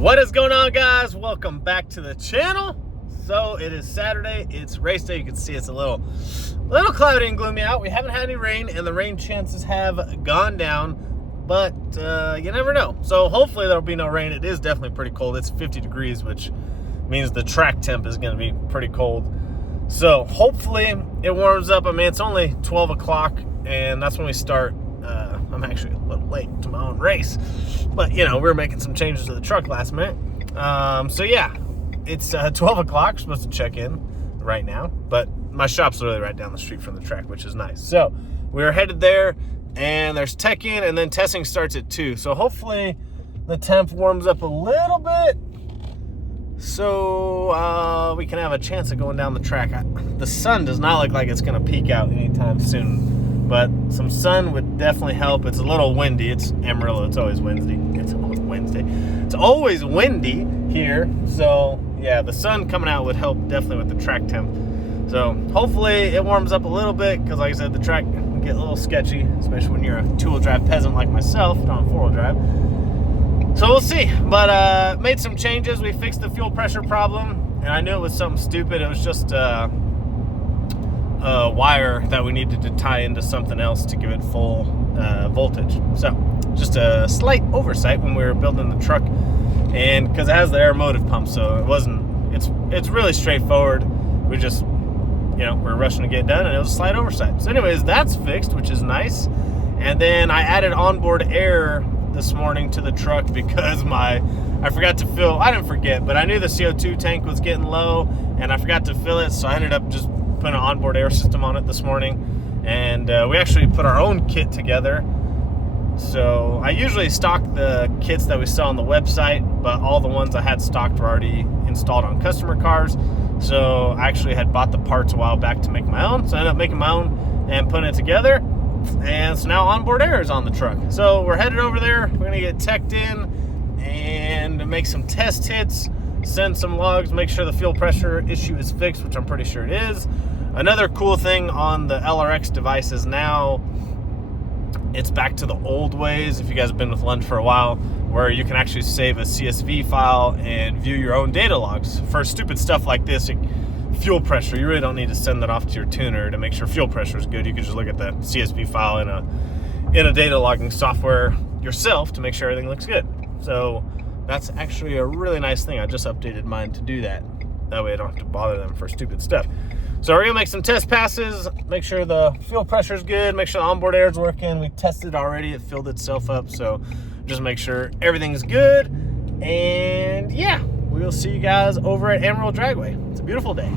What is going on, guys? Welcome back to the channel. So it is Saturday, it's race day. You can see it's a little cloudy and gloomy out. We haven't had any rain, and the rain chances have gone down, but you never know. So hopefully there'll be no rain. It is definitely pretty cold. It's 50 degrees, which means the track temp is going to be pretty cold. So hopefully it warms up. I mean, it's only 12 o'clock, and that's when we start. I'm actually a little late to my own race, but you know, we were making some changes to the truck last minute. So yeah, it's 12 o'clock. We're supposed to check in right now, but my shop's literally right down the street from the track, which is nice. So we're headed there, and there's tech-in, and then testing starts at 2. So hopefully the temp warms up a little bit, so we can have a chance of going down the track. The sun does not look like it's going to peek out anytime soon, but some sun would definitely help. It's a little windy. It's Amarillo. It's always windy. It's always windy here. So yeah, the sun coming out would help definitely with the track temp. So hopefully it warms up a little bit, because like I said, the track can get a little sketchy, especially when you're a two-wheel drive peasant like myself, not four-wheel drive. So we'll see. But made some changes. We fixed the fuel pressure problem, and I knew it was something stupid. It was just a wire that we needed to tie into something else to give it full voltage. So just a slight oversight when we were building the truck, and because it has the air motive pump, so it wasn't. It's really straightforward. We just, you know, we're rushing to get done, and it was a slight oversight. So anyways, that's fixed, which is nice. And then I added onboard air this morning to the truck because I forgot to fill. I didn't forget, but I knew the CO2 tank was getting low, and I forgot to fill it, so I ended up just putting an onboard air system on it this morning. And we actually put our own kit together. So I usually stock the kits that we sell on the website, but all the ones I had stocked were already installed on customer cars. So I actually had bought the parts a while back to make my own. So I ended up making my own and putting it together. And so now onboard air is on the truck. So we're headed over there. We're going to get teched in and make some test hits, send some logs, make sure the fuel pressure issue is fixed, which I'm pretty sure it is. Another cool thing on the LRX device is now it's back to the old ways, if you guys have been with Lund for a while, where you can actually save a CSV file and view your own data logs. For stupid stuff like this, fuel pressure, you really don't need to send that off to your tuner to make sure fuel pressure is good. You can just look at the CSV file in a data logging software yourself to make sure everything looks good. So that's actually a really nice thing. I just updated mine to do that. That way I don't have to bother them for stupid stuff. So we're gonna make some test passes, make sure the fuel pressure is good, make sure the onboard air is working. We tested already, it filled itself up. So just make sure everything's good. And yeah, we will see you guys over at Amarillo Dragway. It's a beautiful day.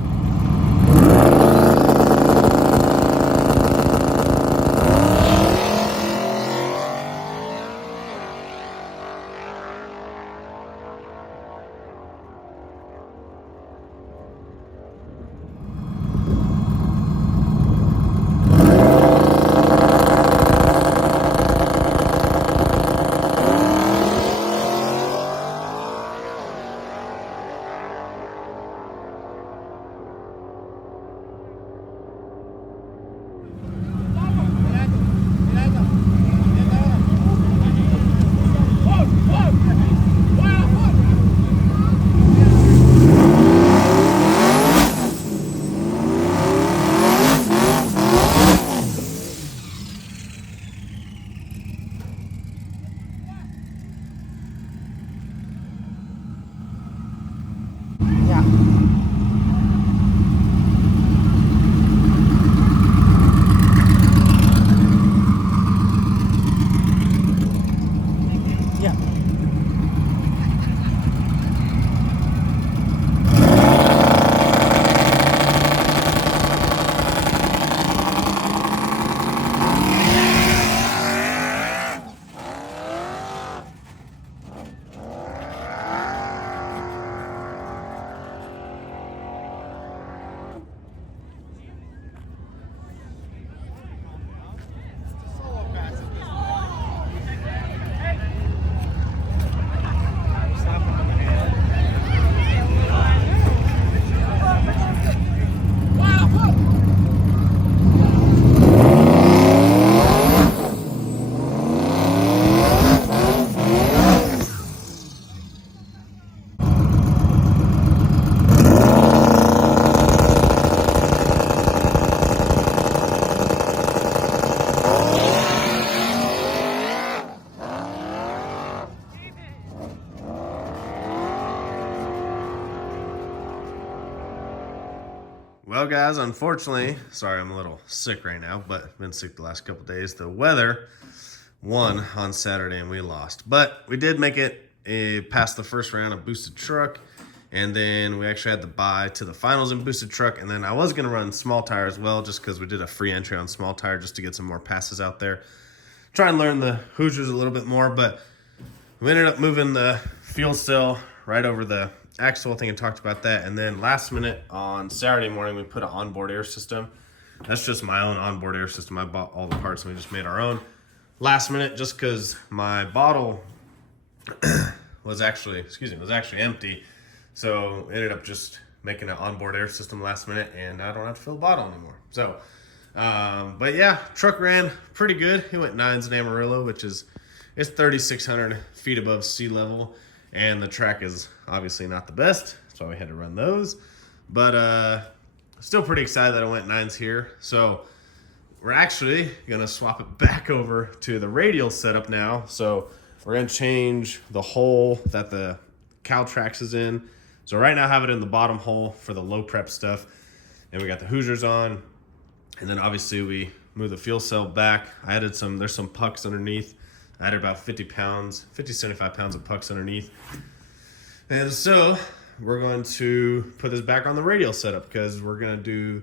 Well, guys, unfortunately, sorry I'm a little sick right now, but been sick the last couple days. The weather won on Saturday and we lost. But we did make it past the first round of boosted truck. And then we actually had to buy to the finals in boosted truck. And then I was going to run small tire as well, just because we did a free entry on small tire just to get some more passes out there. Try and learn the Hoosiers a little bit more, but we ended up moving the fuel cell right over the axle. I think I talked about that. And then last minute on Saturday morning, we put an onboard air system. That's just my own onboard air system. I bought all the parts and we just made our own. Last minute, just because my bottle was actually empty. So ended up just making an onboard air system last minute, and I don't have to fill the bottle anymore. So, but yeah, truck ran pretty good. It went 9s in Amarillo, which is, it's 3,600 feet above sea level. And the track is obviously not the best, so we had to run those. But still pretty excited that I went 9s here. So we're actually gonna swap it back over to the radial setup now. So we're gonna change the hole that the Caltrax is in. So right now I have it in the bottom hole for the low prep stuff. And we got the Hoosiers on. And then obviously we moved the fuel cell back. I added there's some pucks underneath. I added about 75 pounds of pucks underneath. And so we're going to put this back on the radial setup because we're going to do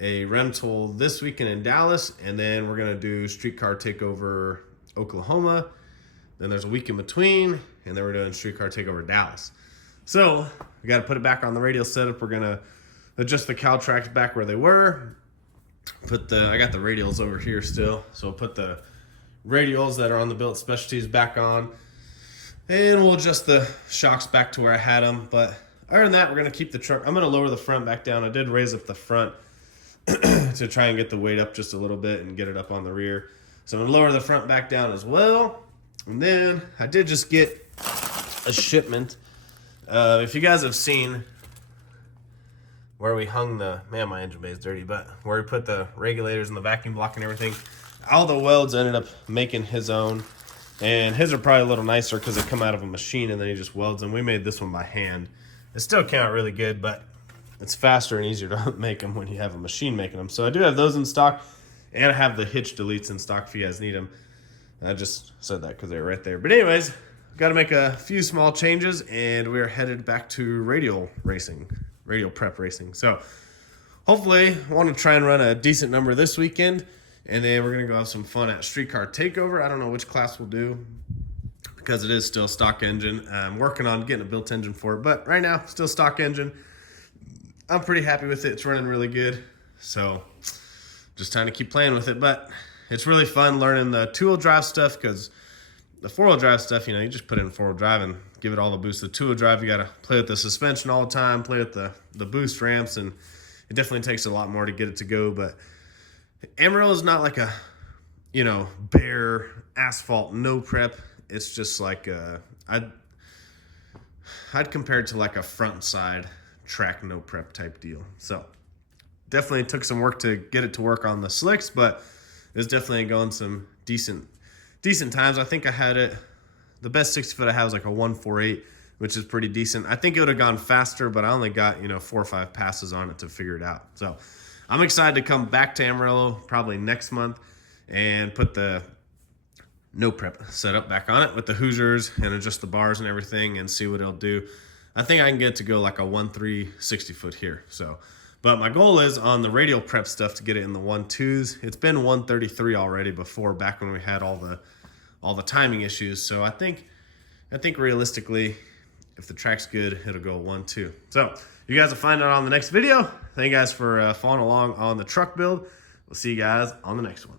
a rental this weekend in Dallas. And then we're going to do streetcar takeover Oklahoma. Then there's a week in between. And then we're doing streetcar takeover Dallas. So we got to put it back on the radial setup. We're going to adjust the Caltrax back where they were. I got the radials over here still. So we'll put the radials that are on the Billet Specialties back on, and we'll adjust the shocks back to where I had them. But other than that, we're going to keep the truck. I'm going to lower the front back down. I did raise up the front to try and get the weight up just a little bit and get it up on the rear. So I'm going to lower the front back down as well. And then I did just get a shipment. If you guys have seen where we hung my engine bay is dirty, but where we put the regulators and the vacuum block and everything, all the welds ended up making his own, and his are probably a little nicer because they come out of a machine and then he just welds them. We made this one by hand. It still came out really good, but it's faster and easier to make them when you have a machine making them. So I do have those in stock, and I have the hitch deletes in stock if you guys need them. I just said that because they're right there. But anyways, got to make a few small changes, and we're headed back to radial prep racing. So hopefully I want to try and run a decent number this weekend. And then we're going to go have some fun at Streetcar Takeover. I don't know which class we'll do because it is still stock engine. I'm working on getting a built engine for it. But right now, still stock engine. I'm pretty happy with it. It's running really good. So just trying to keep playing with it. But it's really fun learning the two-wheel drive stuff because the four-wheel drive stuff, you just put it in four-wheel drive and give it all the boost. The two-wheel drive, you got to play with the suspension all the time, play with the boost ramps, and it definitely takes a lot more to get it to go. But Amarillo is not like a, bare asphalt, no prep. It's just like I'd compare it to like a front side track, no prep type deal. So definitely took some work to get it to work on the slicks, but it's definitely going some decent times. I think I had it, the best 60 foot I had was like a 148, which is pretty decent. I think it would have gone faster, but I only got, 4 or 5 passes on it to figure it out. So I'm excited to come back to Amarillo probably next month and put the no prep setup back on it with the Hoosiers and adjust the bars and everything and see what it'll do. I think I can get it to go like a 1.3 60 foot here. So, but my goal is on the radial prep stuff to get it in the 1.2s. It's been 133 already before, back when we had all the timing issues. So I think realistically, if the track's good, it'll go 1.2. So you guys will find out on the next video. Thank you guys for following along on the truck build. We'll see you guys on the next one.